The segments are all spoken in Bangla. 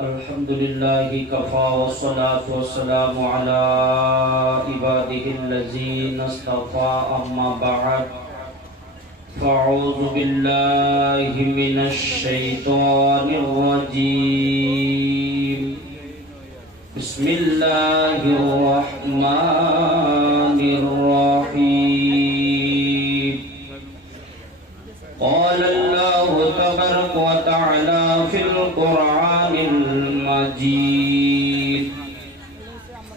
الحمد لله كفى والصلاة والسلام على عباده الذين اصطفى أما بعد فأعوذ بالله من الشيطان الرجيم بسم الله الرحمن الرحيم قال الله تبارك وتعالى في القرآن المجيد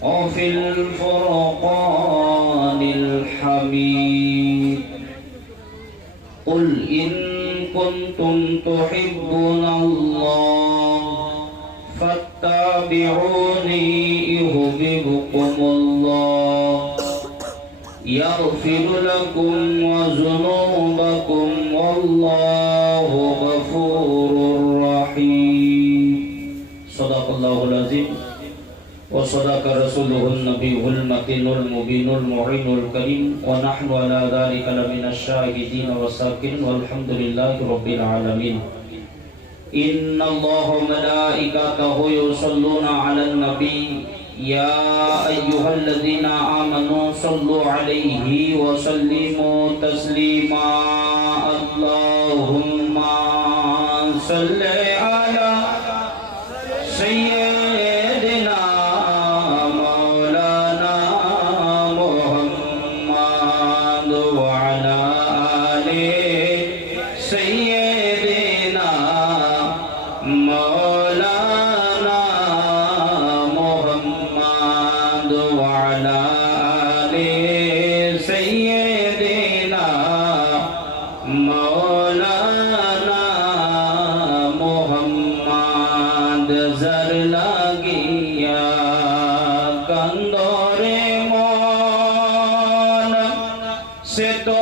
وفي الفرقان الحميد قل إن كنتم تحبون الله فاتبعوني يحببكم الله يغفر لكم وذنوبكم والله غفور رحيم صدق الله العظيم وصدق رسوله النبي المتين المبين المعين الكريم ونحن على ذلك لمن الشاهدين والشاكرين والحمد لله رب العالمين إن الله وملائكته يصلون على النبي يا أيها الذين آمنوا صلوا عليه وسلموا تسليما اللهم صل على سيدنا مولانا محمد وعلى آل سيدنا مولانا محمد وعلى آل سيدنا مولانا محمد زر লাগিয়া কান্দরে মন সে তো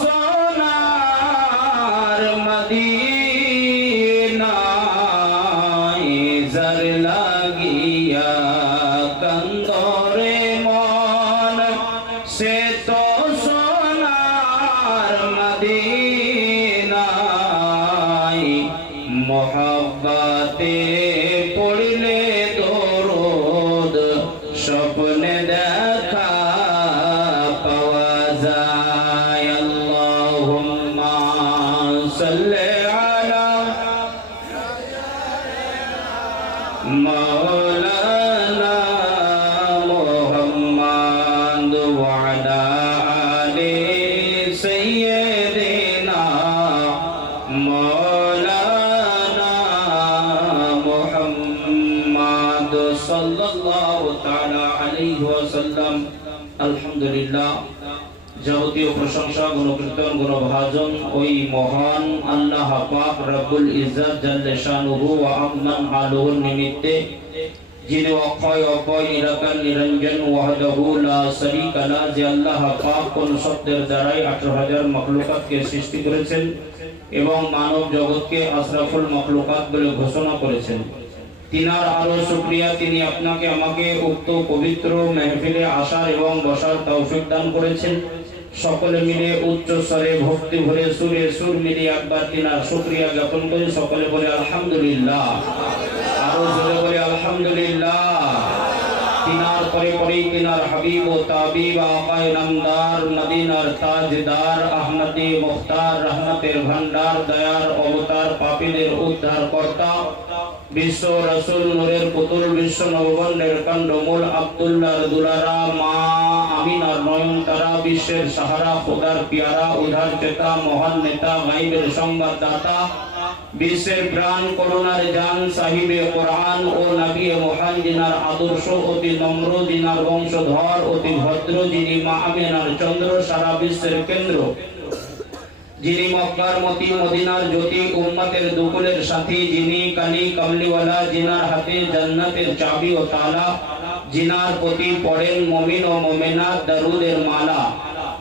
সোনার মদিনা জর লাগিয়া কান্দরে মন সে তো সোনার মদিনা মোহাব্বতে পড়লে দরুদ স্বপ্নে দেখা পাওয়া যায় আল্লাহুম্মা সাল্লি আলা মাওলানা মুহাম্মদ ওয়া আলা আলি সাইয়্যিদিনা মাওলানা মুহাম্মদ সাল্লাল্লাহু তাআলা আলাইহি ওয়াসাল্লাম আলহামদুলিল্লাহ যাবতীয় প্রশংসা গুণকীর্তন গুণভাজন ওই মহান আল্লাহ পাক রব্বুল ইজ্জত জাল্লে শানুহু ওয়া আম্মান আলুহুর নিমিত্তে যিনি অক্ষয় অক্ষয় নিরাকার নিরঞ্জন ওয়াহদাহু লা শারীকা লা যে আল্লাহ পাক কোন শব্দের দ্বারাই 18000 মাখলুকাতকে সৃষ্টি করেছেন এবং মানব জগৎকে আশরাফুল মাখলুকাত বলে ঘোষণা করেছেন তিনার আরো শুকরিয়া তিনি আপনাকে আমাকে উক্ত পবিত্র মেহফিলে আসার এবং বসার তৌফিক দান করেছেন সকলে মিলে উচ্চ স্বরে ভক্তি ভরে সুরে সুর মিলিয়ে একবার তিনার শুকরিয়া জ্ঞাপন করে সকলে বলে আলহামদুলিল্লাহ আরো জোরে বলে আলহামদুলিল্লাহ তিনার পরে পরেই তিনার হাবিব ও তাবিব আকায়ে নামদার মদিনার তাজদার আহমদে মুখতার রহমতের ভান্ডার দয়ার অবতার পাপীদের উদ্ধার কর্তা বিশ্ব রাসূল নূরের পুতুল বিশ্ব নববন্ধের কাণ্ডমূল আব্দুল্লাহর দুলারা মা আমিনার নয়নতারা বিশ্বের সাহারা খোদার পিয়ারা উধার চেতা মহান নেতা গায়বের সংবাদদাতা বিশ্বের প্রাণ করুণার জান সাহিবে কোরআন ও নবী মুহাম্মদ জিনার আদর্শ অতি নম্র জিনার বংশধর অতি ভদ্র যিনি মা আমিনার চন্দ্র সারা বিশ্বের কেন্দ্র যিনি মক্কার মতি মদিনার জ্যোতি উম্মতের দুকুলের সাথী যিনি কালি কামলিওয়ালা জিনার হাতে জান্নাতের চাবি ও তালা জিনার প্রতি পড়েন মুমিন ও মুমিনাত দরুদের মালা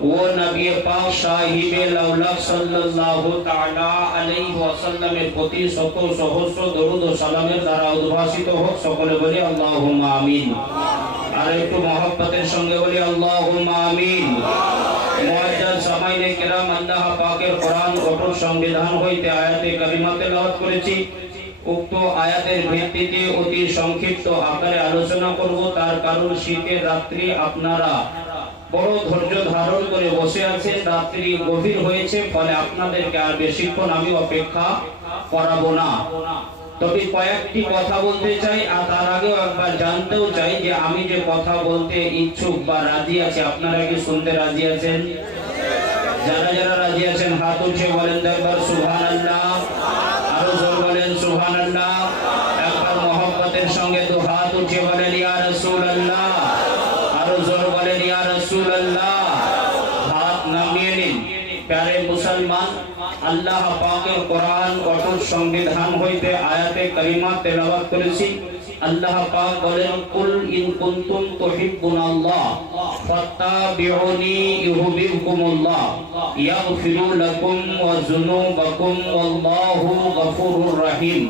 ও নবী পাক সাহিবে লাউলাক সাল্লাল্লাহু তাআলা আলাইহি ওয়াসাল্লামের প্রতি শত সহস্র দরুদ ও সালামের দ্বারা উদ্ভাসিত হোক সকলে বলি আল্লাহুম্মা আমিন আর একটু মহব্বতের সঙ্গে বলি আল্লাহুম্মা আমিন মুআজ্জাজ সামাইনে কেরাম আল্লাহ পাকের কোরআন কঠোর সংবিধান হইতে আয়াতে কারিমা তেলাওয়াত করেছি উক্ত আয়াতের ভিত্তিতে অতি সংক্ষিপ্ত আকারে আলোচনা করব। তার কারণ শীতের রাত্রি, আপনারা বড় ধৈর্য ধারণ করে বসে আছেন, রাত্রি গভীর হয়েছে, ফলে আপনাদেরকে আর বেশিক্ষণ আমি অপেক্ষা করাবো না। তবে কয়েকটি কথা বলতে চাই, আর তার আগেও একবার জানতেও চাই যে আমি যে কথা বলতে ইচ্ছুক বা রাজি আছি, আপনারা কি শুনতে রাজি আছেন? যারা যারা রাজি আছেন হাত উঠে বলেন একবার সুবহানাল্লাহ, আরো জোর বলেন সুবহানাল্লাহ। একবার মহব্বতের সঙ্গে দু হাত উঠে বলেন ইয়া রাসূলুল্লাহ, আরো জোর বলেন ইয়া রাসূলুল্লাহ। হাত নামিয়ে নিন। প্যারে মুসলমান, আল্লাহ পাকের কোরআন অটুট সংবিধান হইতে আয়াতে কারিমা তেলাওয়াত করেছি। আল্লাহ পাক বলেন কুল ইন কুনতুম তুহিব্বুনাল্লাহ ফাত্তাবিউনি ইউহিব্বুকুমুল্লাহ ইয়াগফিরু লাকুম ওয়া যুনুবাকুম ওয়াল্লাহু গফুরুর রহিম।